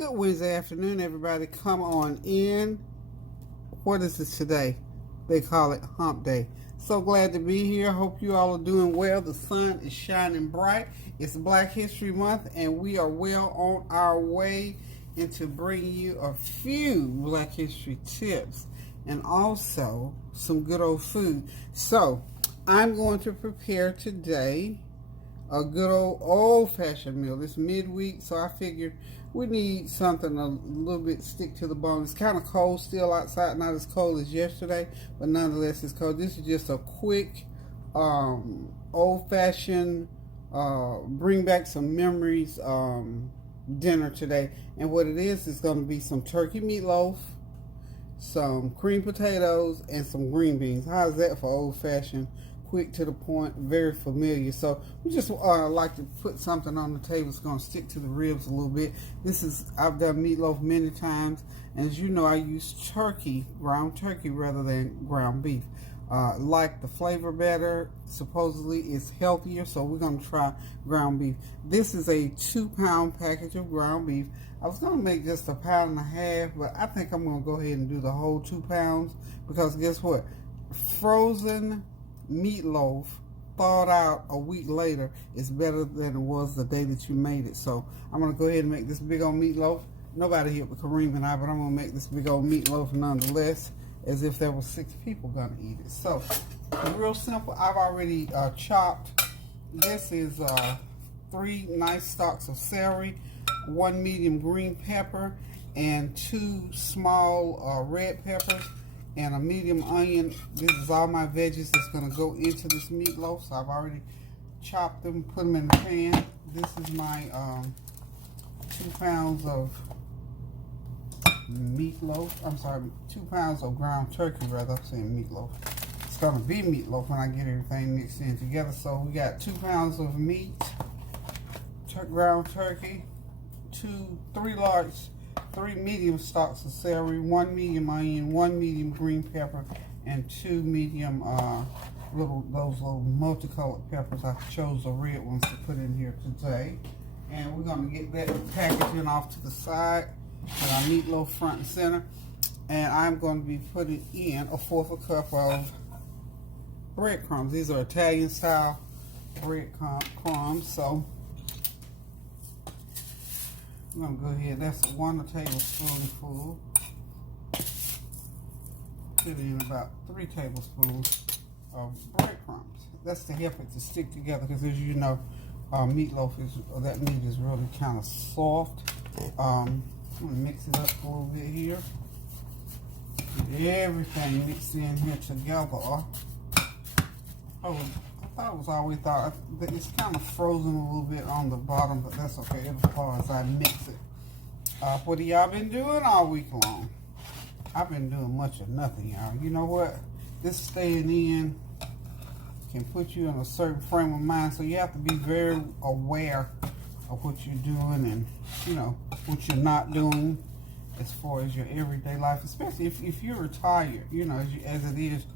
Good Wednesday afternoon, everybody. Come on in. What is it today? They call it Hump Day. So glad to be here. Hope you all are doing well. The sun is shining bright. It's Black History Month, and we are well on our way into bringing you a few Black History tips and also some good old food. So I'm going to prepare today a good old-fashioned meal. It's midweek, so I figured we need something a little bit stick to the bone. It's kind of cold still outside, not as cold as yesterday, but nonetheless it's cold. This is just a quick old-fashioned bring back some memories dinner today. And what it is going to be some turkey meatloaf, some creamed potatoes, and some green beans. How's that for old-fashioned? Quick to the point, very familiar. So we just like to put something on the table. It's going to stick to the ribs a little bit. I've done meatloaf many times, and as you know, I use ground turkey rather than ground beef. Like the flavor better. Supposedly it's healthier, so we're going to try ground beef. This is a 2-pound package of ground beef. I was going to make just 1.5 pounds, but I think I'm going to go ahead and do the whole 2 pounds, because guess what? Frozen meatloaf thawed out a week later is better than it was the day that you made it. So I'm going to go ahead and make this big old meatloaf. Nobody here but Kareem and I, but I'm going to make this big old meatloaf nonetheless, as if there were 6 people going to eat it. So real simple. I've already chopped. This is 3 nice stalks of celery, 1 medium green pepper, and 2 small red peppers, and a medium onion. This is all my veggies that's going to go into this meatloaf. So I've already chopped them, put them in the pan. This is my 2 pounds of meatloaf. I'm sorry, 2 pounds of ground turkey, rather. I'm saying meatloaf. It's going to be meatloaf when I get everything mixed in together. So we got 2 pounds of meat, ground turkey, 3 medium stalks of celery, 1 medium onion, 1 medium green pepper, and 2 medium those little multicolored peppers. I chose the red ones to put in here today. And we're going to get that packaging off to the side with our meatloaf front and center. And I'm going to be putting in 1/4 cup of breadcrumbs. These are Italian style breadcrumbs. So I'm going to go ahead, that's 1 tablespoonful. Put in about 3 tablespoons of breadcrumbs. That's to help it to stick together, because as you know, meatloaf that meat is really kind of soft. I'm going to mix it up a little bit here. Get everything mixed in here together. Oh, I thought it was always thought that it's kind of frozen a little bit on the bottom, but that's okay as far as I mix it. What have y'all been doing all week long? I've been doing much of nothing, y'all. You know what? This staying in can put you in a certain frame of mind, so you have to be very aware of what you're doing and, you know, what you're not doing as far as your everyday life, especially if you're retired. You know, as it is,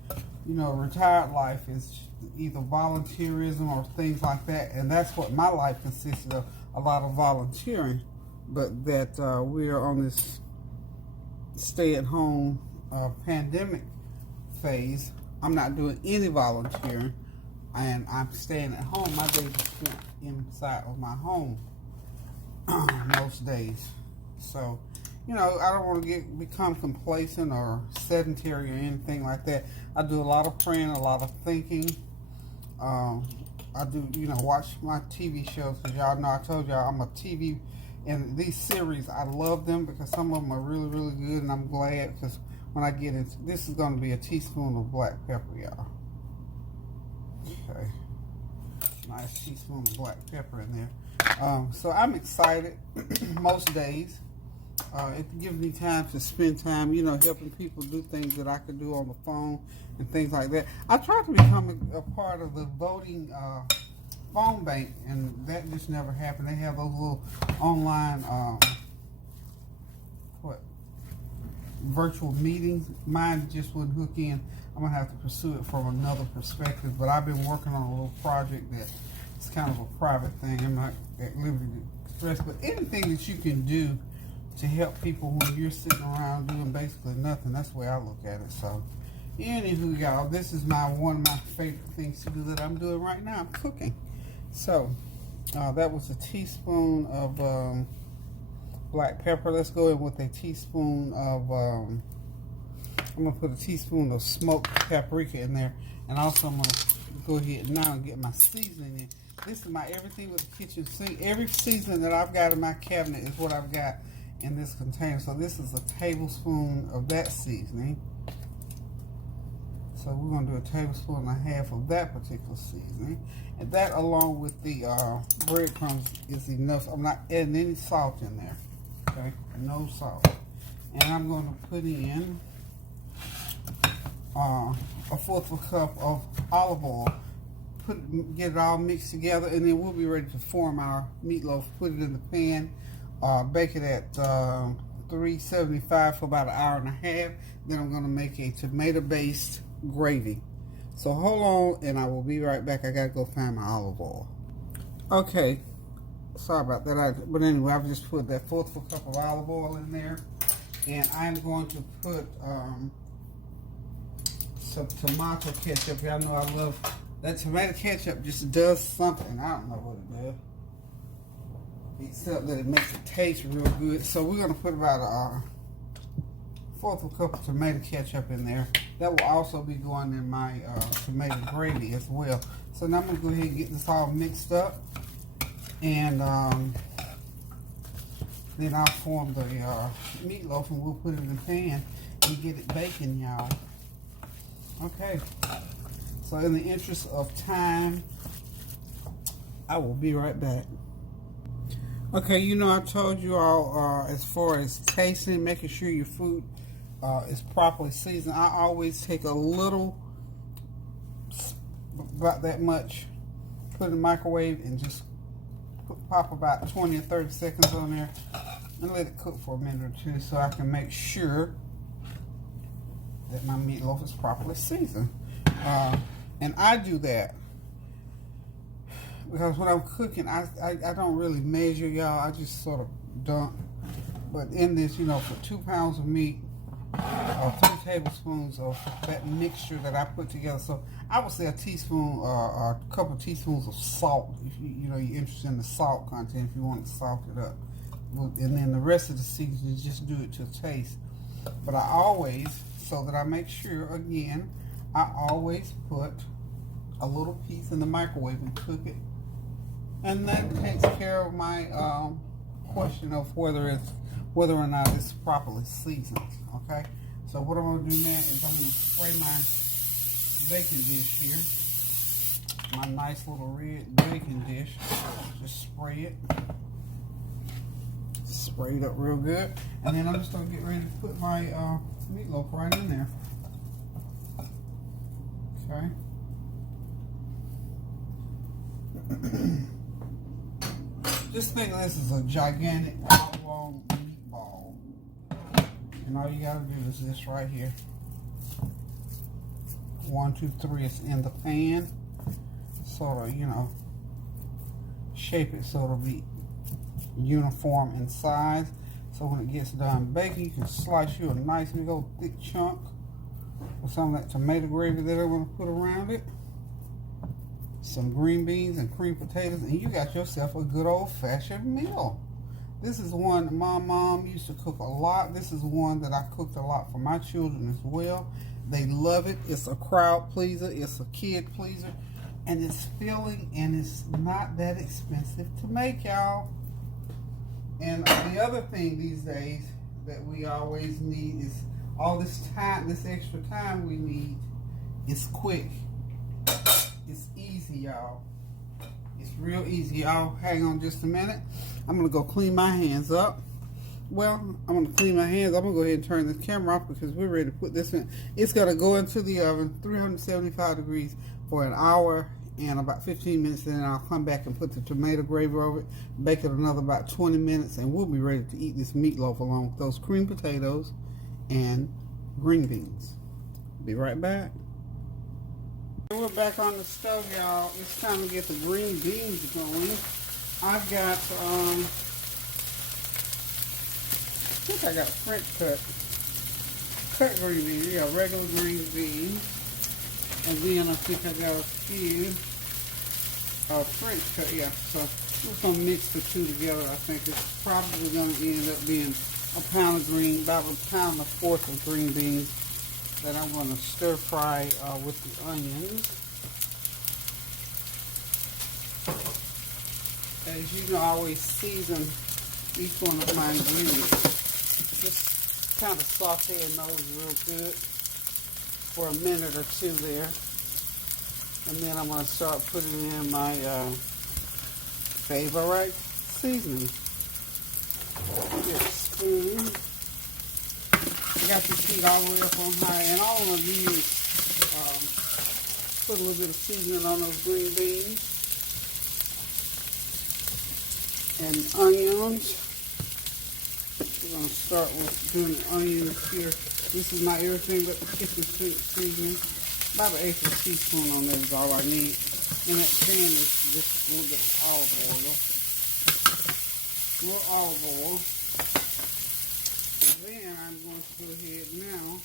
you know, retired life is either volunteerism or things like that, and that's what my life consisted of, a lot of volunteering. But that we are on this stay-at-home pandemic phase. I'm not doing any volunteering, and I'm staying at home. My days are spent inside of my home most days. So, you know, I don't want to become complacent or sedentary or anything like that. I do a lot of praying, a lot of thinking. I do, you know, watch my TV shows, because y'all know I told y'all I'm a TV, and these series, I love them because some of them are really, really good, and I'm glad, because when I get into this, is going to be a teaspoon of black pepper, y'all. Okay. Nice teaspoon of black pepper in there. So I'm excited most days. It gives me time to spend time, you know, helping people do things that I could do on the phone and things like that. I tried to become a part of the voting phone bank, and that just never happened. They have those little online virtual meetings. Mine just wouldn't hook in. I'm gonna have to pursue it from another perspective, but I've been working on a little project that is kind of a private thing. I'm not at liberty to express, but anything that you can do to help people when you're sitting around doing basically nothing. That's the way I look at it. So, anywho, y'all, this is one of my favorite things to do that I'm doing right now. I'm cooking. So, that was a teaspoon of black pepper. Let's go in with a teaspoon of, I'm going to put a teaspoon of smoked paprika in there. And also I'm going to go ahead now and get my seasoning in. This is my everything with the kitchen sink. Every seasoning that I've got in my cabinet is what I've got in this container. So this is a tablespoon of that seasoning. So we're going to do a tablespoon and a half of that particular seasoning. And that, along with the breadcrumbs, is enough. I'm not adding any salt in there. Okay? No salt. And I'm going to put in a fourth of a cup of olive oil. Get it all mixed together, and then we'll be ready to form our meatloaf. Put it in the pan. Bake it at 375 for about an hour and a half. Then I'm going to make a tomato-based gravy. So hold on, and I will be right back. I got to go find my olive oil. Okay, sorry about that. But anyway, I've just put that fourth of a cup of olive oil in there, and I'm going to put some tomato ketchup. Y'all know I love that tomato ketchup. Just does something. I don't know what it does, except that it makes it taste real good. So we're going to put about a fourth of a cup of tomato ketchup in there. That will also be going in my tomato gravy as well. So now I'm going to go ahead and get this all mixed up, and then I'll form the meatloaf, and we'll put it in the pan and get it baking, y'all. Okay, so in the interest of time, I will be right back. Okay, you know, I told you all as far as tasting, making sure your food is properly seasoned. I always take a little, about that much, put it in the microwave and just pop about 20 or 30 seconds on there and let it cook for a minute or two so I can make sure that my meatloaf is properly seasoned. And I do that because when I'm cooking, I don't really measure, y'all. I just sort of dump. But in this, you know, for 2 pounds of meat, 3 tablespoons of that mixture that I put together. So I would say a teaspoon or a couple of teaspoons of salt, if you know you're interested in the salt content, if you want to salt it up. And then the rest of the seasoning, just do it to taste. But I always, so that I make sure, again, I always put a little piece in the microwave and cook it. And that takes care of my question of whether or not it's properly seasoned. Okay? So what I'm going to do now is I'm going to spray my baking dish here. My nice little red baking dish. Just spray it. Spray it up real good. And then I'm just going to get ready to put my meatloaf right in there. Okay. Just think of this as a gigantic oblong meatball. And all you gotta do is this right here. 1, 2, 3, it's in the pan. Sort of, you know, shape it so it'll be uniform in size. So when it gets done baking, you can slice you a nice big old thick chunk with some of that tomato gravy that I'm going to put around it. Some green beans and creamed potatoes, and you got yourself a good old-fashioned meal. This is one my mom used to cook a lot. This is one that I cooked a lot for my children as well. They love it. It's a crowd pleaser. It's a kid pleaser. And it's filling, and it's not that expensive to make, y'all. And the other thing these days that we always need is all this time, this extra time we need is quick. It's easy, y'all. It's real easy, y'all. Hang on just a minute. I'm going to go clean my hands up. Well, I'm going to clean my hands. I'm going to go ahead and turn this camera off because we're ready to put this in. It's going to go into the oven, 375 degrees for an hour and about 15 minutes, and then I'll come back and put the tomato gravy over it, bake it another about 20 minutes, and we'll be ready to eat this meatloaf along with those creamed potatoes and green beans. Be right back. We're back on the stove, y'all. It's time to get the green beans going. I've got think I got French cut green beans. Yeah, regular green beans. And then I think I got a few French cut. Yeah, so we're just gonna mix the two together. I think it's probably gonna end up being a pound of about a pound and a fourth of green beans that I'm gonna stir fry with the onions. As you know, I always season each one of my ingredients. Just kind of sauteing those real good for a minute or two there. And then I'm going to start putting in my favorite seasoning. Get a spoon. I got this heat all the way up on high. And all I'm going to do is put a little bit of seasoning on those green beans. And onions. We're going to start with doing the onions here. This is not everything but kitchen seasoning. About an eighth of a teaspoon on there is all I need. In that pan is just a little bit of olive oil. A little olive oil. Then I'm going to go ahead now,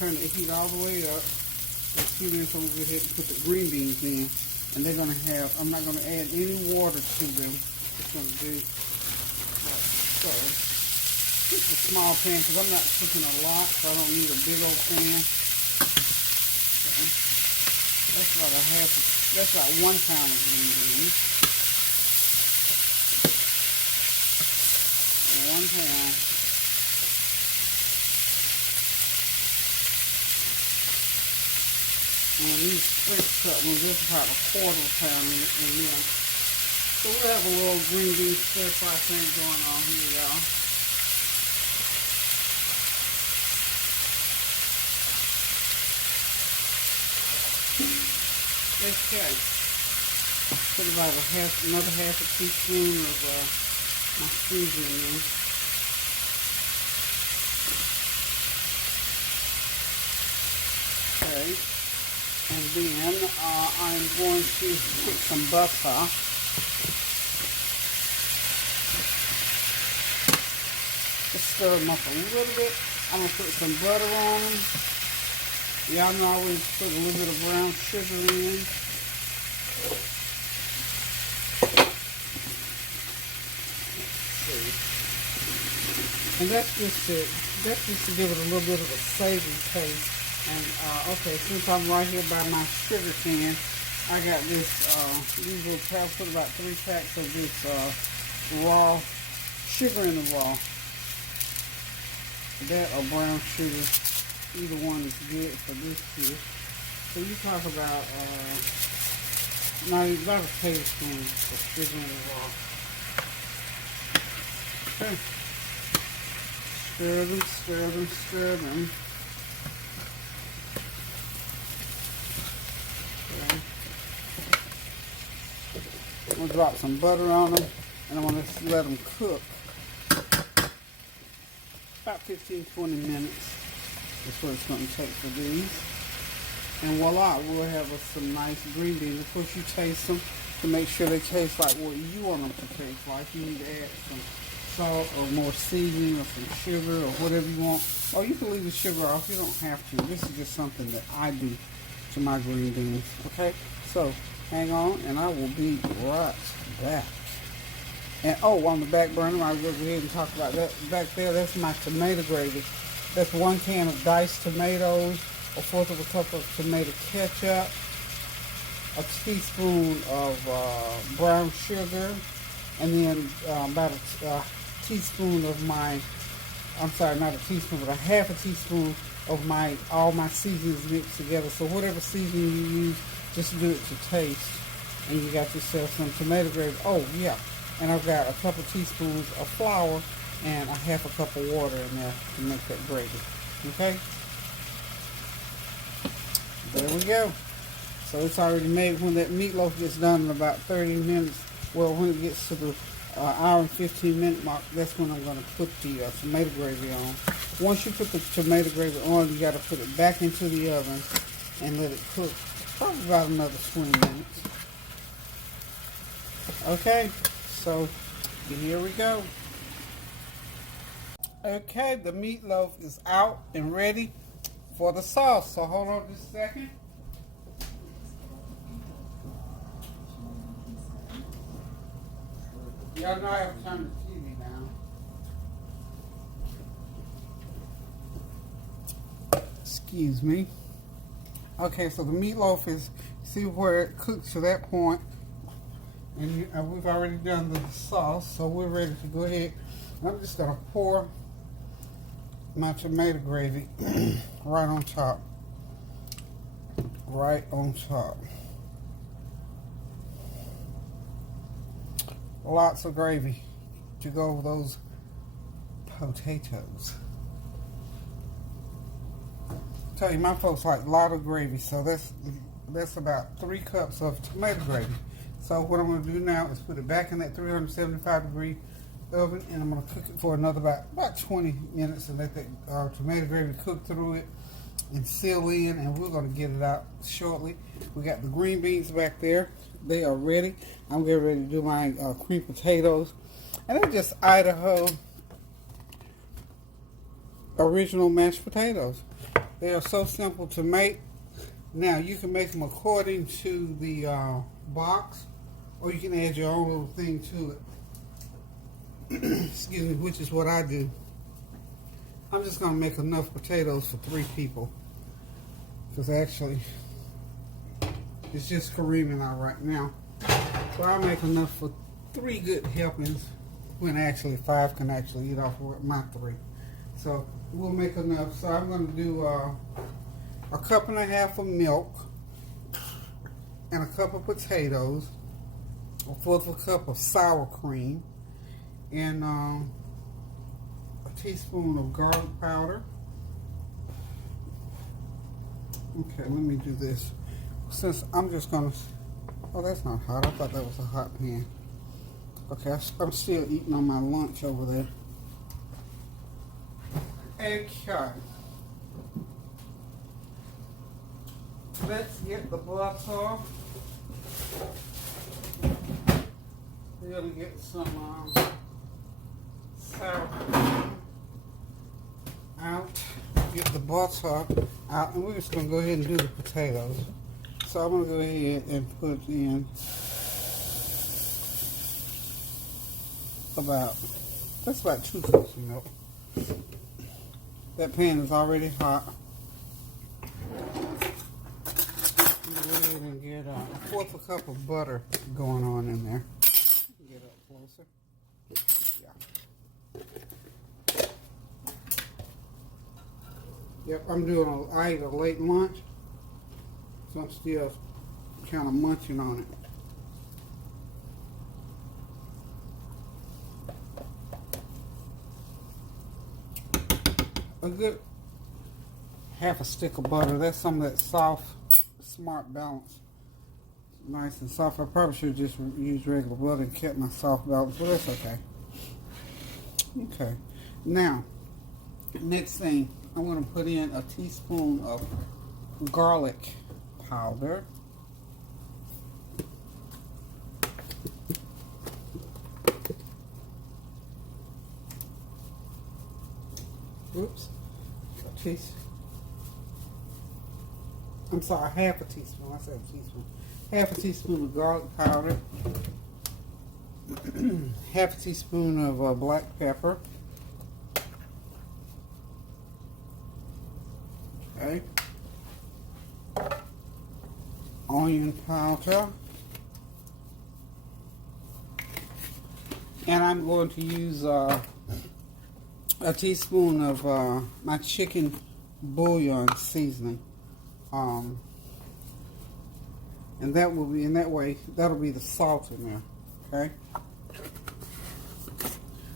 turn the heat all the way up. In a few minutes I'm going to go ahead and put the green beans in. And they're going to have, I'm not going to add any water to them. It's going to do like so. Just a small pan because I'm not cooking a lot, so I don't need a big old pan. That's about that's about 1 pound of green beans. 1 pound. And these French cut ones, this is about a quarter pound in them. So we'll have a little green bean stir fry thing going on here, y'all. Okay, put about another half a teaspoon of my seasoning in. Okay, and then I'm going to put some butter. Just stir them up a little bit. I'm going to put some butter on them. Y'all know I always put a little bit of brown sugar in. And that's just to give it a little bit of a savory taste. And okay, since I'm right here by my sugar can, I got this. These little packs. Put about 3 packs of this raw sugar in the raw. That or brown sugar. Either one is good for this here. So you talk about about a tablespoon of sugar in the raw. Okay. Stir them, stir them, stir them. Okay. I'm going to drop some butter on them, and I'm going to let them cook about 15-20 minutes. That's what it's going to take for these. And voila, we'll have some nice green beans. Of course, you taste them to make sure they taste like what you want them to taste like. You need to add some salt or more seasoning or some sugar or whatever you want. Or you can leave the sugar off. You don't have to. This is just something that I do to my green beans. Okay? So, hang on, and I will be right back. And on the back burner, I'll go ahead and talk about that. Back there, that's my tomato gravy. That's 1 can of diced tomatoes, a fourth of a cup of tomato ketchup, a teaspoon of brown sugar, and then about a teaspoon of not a teaspoon, but a half a teaspoon of all my seasonings mixed together. So whatever seasoning you use, just do it to taste. And you got yourself some tomato gravy. Oh, yeah. And I've got a couple teaspoons of flour and a half a cup of water in there to make that gravy. Okay? There we go. So it's already made. When that meatloaf gets done in about 30 minutes, well, when it gets to the hour and 15-minute mark, that's when I'm going to put the tomato gravy on. Once you put the tomato gravy on, you got to put it back into the oven and let it cook probably about another 20 minutes. Okay, so here we go. Okay, the meatloaf is out and ready for the sauce. So hold on just a second. Y'all know I have to turn the TV down. Excuse me. Okay, so the meatloaf is, see where it cooks to that point. And we've already done the sauce, so we're ready to go ahead. I'm just going to pour my tomato gravy right on top. Right on top. Lots of gravy to go over those potatoes. Tell you, my folks like a lot of gravy, so that's about 3 cups of tomato gravy. So what I'm going to do now is put it back in that 375-degree oven, and I'm going to cook it for another about 20 minutes and let that tomato gravy cook through it and seal in, and we're going to get it out shortly. We got the green beans back there. They are ready. I'm getting ready to do my creamed potatoes, and they're just Idaho original mashed potatoes. They are so simple to make. Now, you can make them according to the box, or you can add your own little thing to it. Excuse me, which is what I do. I'm just going to make enough potatoes for 3 people. Because actually, it's just careening out right now. So I'll make enough for 3 good helpings, when actually 5 can actually eat off my 3. So we'll make enough. So I'm going to do a 1.5 cups of milk and a cup of potatoes, a 1/4 cup of sour cream, and a teaspoon of garlic powder. Okay, let me do this. Since I'm just going to... Oh, that's not hot. I thought that was a hot pan. Okay, I'm still eating on my lunch over there. Okay. Let's get the butter. We're going to get some sour cream out. Get the butter out. And we're just going to go ahead and do the potatoes. So I'm going to go ahead and put in that's about 2 cups of milk. That pan is already hot. Go ahead and get a 1/4 cup of butter going on in there. Get up closer. Yeah. Yep, I ate a late lunch, so I'm still kind of munching on it. A good 1/2 stick of butter. That's some of that soft, smart balance. Nice and soft. I probably should have just used regular butter and kept my soft balance, but that's okay. Okay. Now, next thing, I want to put in a teaspoon of garlic powder. Oops. I'm sorry, 1/2 teaspoon. I said a teaspoon. 1/2 teaspoon of garlic powder. 1/2 teaspoon of black pepper. Okay. Onion powder. And I'm going to use a teaspoon of my chicken bouillon seasoning. And that will be, in that way, that'll be the salt in there. Okay.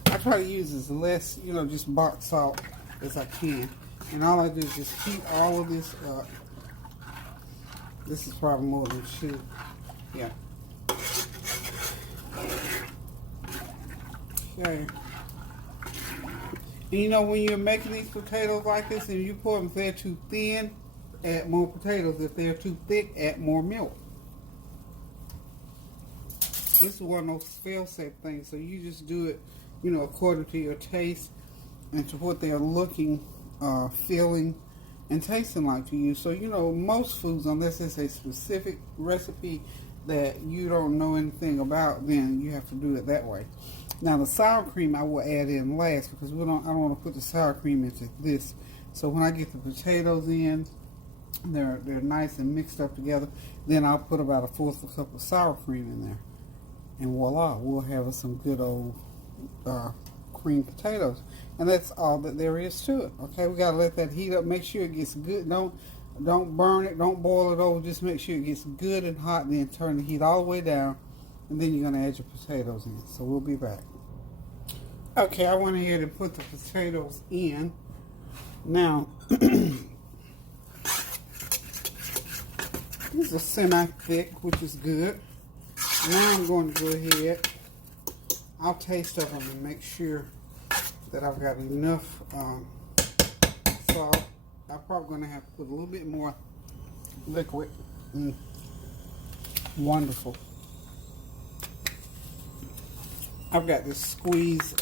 I try to use as less, just box salt as I can. And all I do is just heat all of this up. This is probably more than it should. Yeah. Okay. And when you're making these potatoes like this and you pour them, if they're too thin, add more potatoes. If they're too thick, add more milk. This is one of those fail-safe things. So you just do it, according to your taste. and to what they're looking, feeling, and tasting like to you. So, you know, most foods, unless it's a specific recipe that you don't know anything about, then you have to do it that way. Now, the sour cream I will add in last because I don't want to put the sour cream into this. So when I get the potatoes in, they're nice and mixed up together. Then I'll put about 1/4 cup of sour cream in there, and voila, we'll have some good old creamed potatoes. And that's all that there is to it. Okay, we gotta let that heat up. Make sure it gets good. Don't burn it. Don't boil it over. Just make sure it gets good and hot. Then turn the heat all the way down, and then you're gonna add your potatoes in. So we'll be back. Okay, I went ahead and put the potatoes in. Now, these are semi-thick, which is good. Now I'm going to go ahead. I'll taste of them and make sure that I've got enough salt. I'm probably going to have to put a little bit more liquid. Wonderful. I've got this squeeze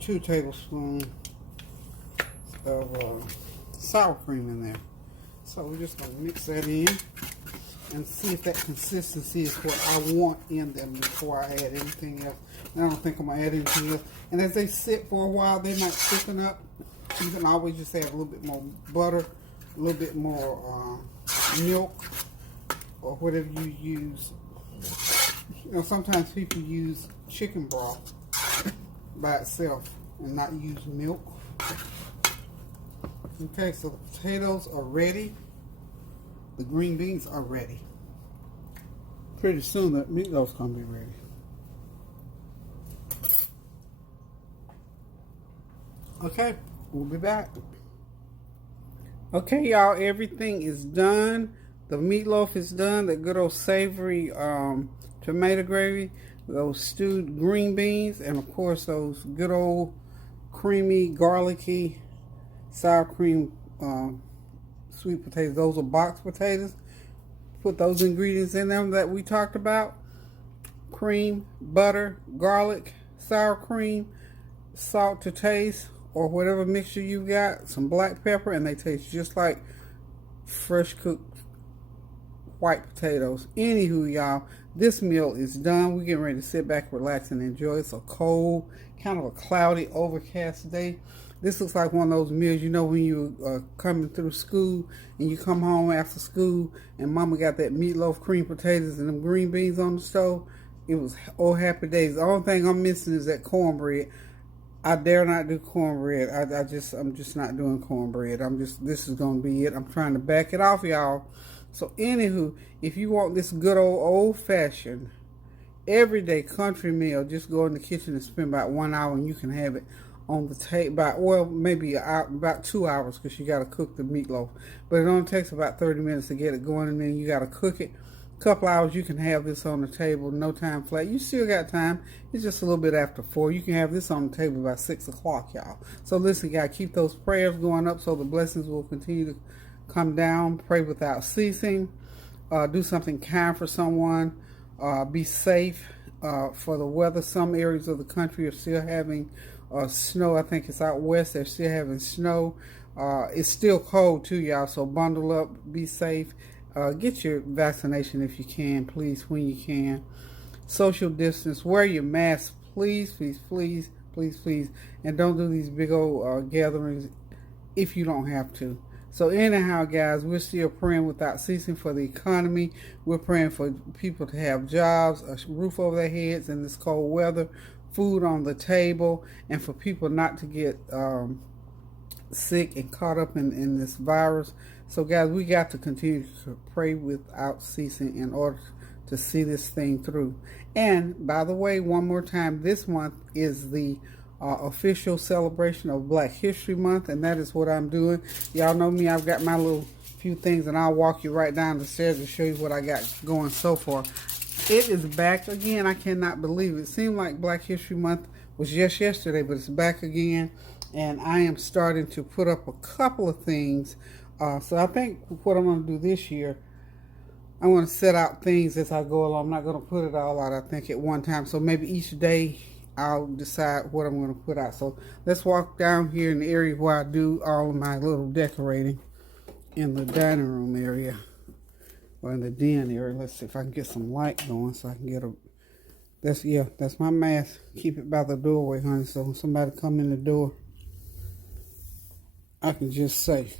2 tablespoons of sour cream in there. So we're just going to mix that in and see if that consistency is what I want in them before I add anything else. And I don't think I'm going to add anything else. And as they sit for a while, they might thicken up. You can always just add a little bit more butter, a little bit more milk, or whatever you use. You know, sometimes people use chicken broth by itself and not use milk. Okay, so the potatoes are ready. The green beans are ready. Pretty soon that meatloaf's gonna be ready. Okay, we'll be back. Okay, y'all, everything is done. The meatloaf is done. The good old savory tomato gravy, those stewed green beans, and of course those good old creamy, garlicky, sour cream sweet potatoes. Those are box potatoes. Put those ingredients in them that we talked about. Cream, butter, garlic, sour cream, salt to taste, or whatever mixture you got, some black pepper, and they taste just like fresh cooked white potatoes. Anywho, y'all, this meal is done. We're getting ready to sit back, relax, and enjoy. It's a cold, kind of a cloudy, overcast day. This looks like one of those meals, you know, when you coming through school and you come home after school and mama got that meatloaf, creamed potatoes, and them green beans on the stove. It was oh happy days. The only thing I'm missing is that cornbread. I dare not do cornbread. I'm just not doing cornbread. This is gonna be it. I'm trying to back it off, y'all. So anywho, if you want this good old fashioned everyday country meal, just go in the kitchen and spend about 1 hour and you can have it on the table. Maybe about 2 hours because you got to cook the meatloaf. But it only takes about 30 minutes to get it going, and then you got to cook it. A couple hours, you can have this on the table, no time flat. You still got time. It's just a little bit after 4. You can have this on the table by 6 o'clock, y'all. So listen, y'all, keep those prayers going up so the blessings will continue to come down. Pray without ceasing. Do something kind for someone. Be safe for the weather. Some areas of the country are still having snow. I think it's out west. They're still having snow. It's still cold too, y'all. So bundle up. Be safe. Get your vaccination if you can, please, when you can. Social distance. Wear your mask, please, please, please, please, please. And don't do these big old gatherings if you don't have to. So anyhow, guys, we're still praying without ceasing for the economy. We're praying for people to have jobs, a roof over their heads in this cold weather, food on the table, and for people not to get sick and caught up in this virus. So, guys, we got to continue to pray without ceasing in order to see this thing through. And, by the way, one more time, this month is the official celebration of Black History Month, and that is what I'm doing. Y'all know me, I've got my little few things, and I'll walk you right down the stairs to show you what I got going so far. It is back again. I cannot believe it. It seemed like Black History Month was just yesterday, but it's back again, and I am starting to put up a couple of things. So I think what I'm going to do this year, I want to set out things as I go along. I'm not going to put it all out, I think, at one time. So maybe each day I'll decide what I'm going to put out. So let's walk down here in the area where I do all of my little decorating in the dining room area or in the den area. Let's see if I can get some light going so I can get a. That's my mask. Keep it by the doorway, honey. So when somebody come in the door, I can just say,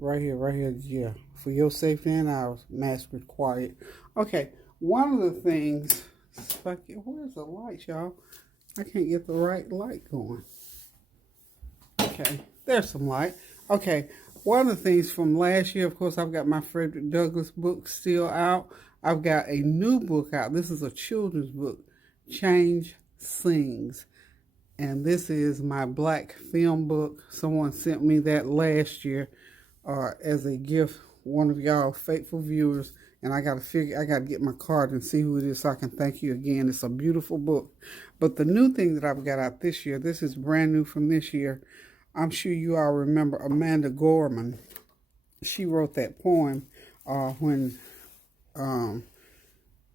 right here, yeah. For your safety and ours, mask required. Okay, one of the things, where's the light, y'all? I can't get the right light going. Okay, there's some light. Okay, one of the things from last year, of course, I've got my Frederick Douglass book still out. I've got a new book out. This is a children's book, Change Sings. And this is my black film book. Someone sent me that last year as a gift. One of y'all faithful viewers. And I got to get my card and see who it is so I can thank you again. It's a beautiful book. But the new thing that I've got out this year, this is brand new from this year. I'm sure you all remember Amanda Gorman. She wrote that poem when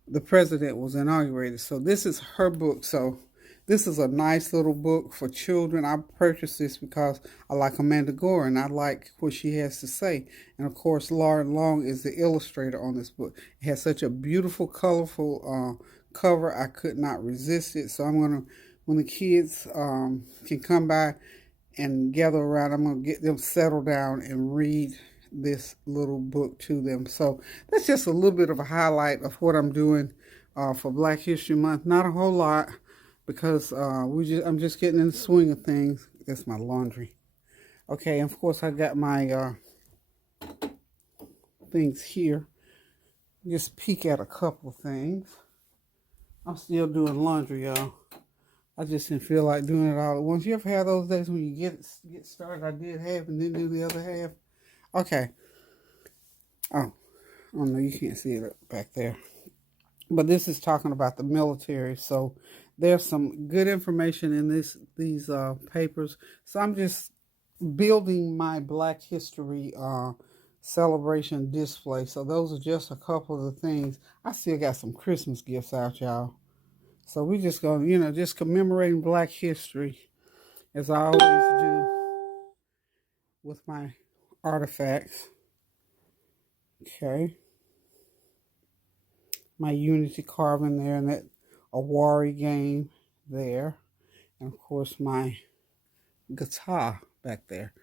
the president was inaugurated. So this is her book. So this is a nice little book for children. I purchased this because I like Amanda Gorman. I like what she has to say. And of course, Lauren Long is the illustrator on this book. It has such a beautiful, colorful cover. I could not resist it. So I'm going to, when the kids can come by and gather around, I'm going to get them settled down and read this little book to them. So that's just a little bit of a highlight of what I'm doing for Black History Month. Not a whole lot because I'm just getting in the swing of things. That's my laundry. Okay, and of course I got my things here. Just peek at a couple of things. I'm still doing laundry, y'all. I just didn't feel like doing it all at once. You ever have those days when you get started? I did half and then do the other half. Okay. Oh no, you can't see it back there. But this is talking about the military. So there's some good information in these papers. So I'm just building my Black History celebration display. So those are just a couple of the things. I still got some Christmas gifts out, y'all. So we just going, just commemorating Black history as I always do with my artifacts. Okay. My Unity carving there and that Awari game there. And of course my guitar back there.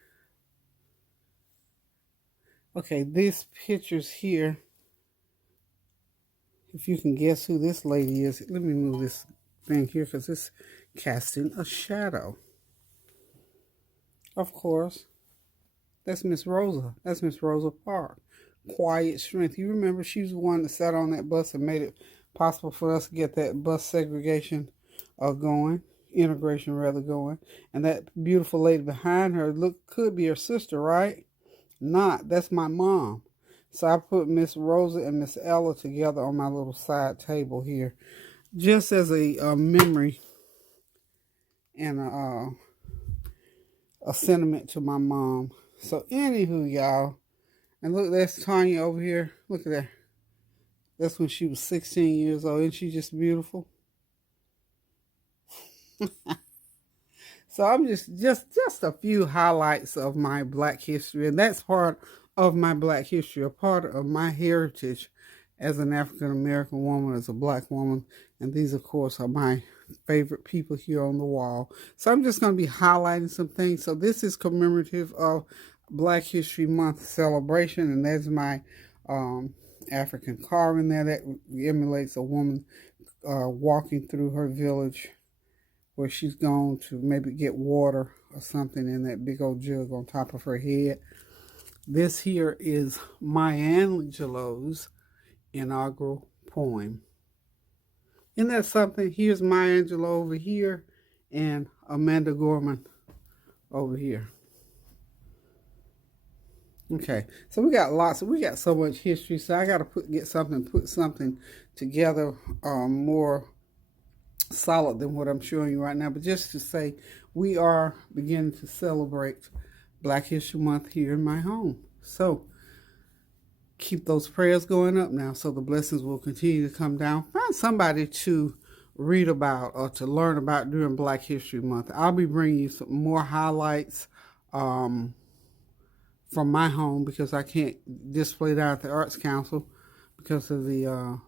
Okay, these pictures here. If you can guess who this lady is, let me move this thing here because it's casting a shadow. Of course, that's Miss Rosa. That's Miss Rosa Parks. Quiet Strength. You remember she was the one that sat on that bus and made it possible for us to get that bus segregation integration rather going. And that beautiful lady behind her could be her sister, right? Not. That's my mom. So I put Miss Rosa and Miss Ella together on my little side table here, just as a memory and a sentiment to my mom. So anywho, y'all, and look, that's Tanya over here. Look at that. That's when she was 16 years old. Isn't she just beautiful? So I'm just a few highlights of my Black history, and that's part of my Black history, a part of my heritage as an African American woman, as a Black woman, and these, of course, are my favorite people here on the wall. So I'm just going to be highlighting some things. So this is commemorative of Black History Month celebration, and that's my African carving there that emulates a woman walking through her village where she's gone to maybe get water or something in that big old jug on top of her head. This here is Maya Angelou's inaugural poem. Isn't that something? Here's Maya Angelou over here and Amanda Gorman over here. Okay, so we got so much history, so I got to put something together more solid than what I'm showing you right now. But just to say, we are beginning to celebrate Black History Month here in my home. So keep those prayers going up now so the blessings will continue to come down. Find somebody to read about or to learn about during Black History Month. I'll be bringing you some more highlights from my home because I can't display that at the Arts Council because of the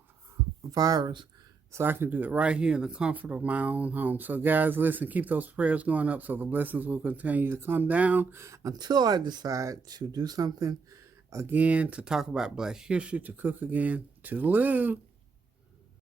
virus. So I can do it right here in the comfort of my own home. So guys, listen, keep those prayers going up so the blessings will continue to come down until I decide to do something again, to talk about Black history, to cook again. Toodaloo.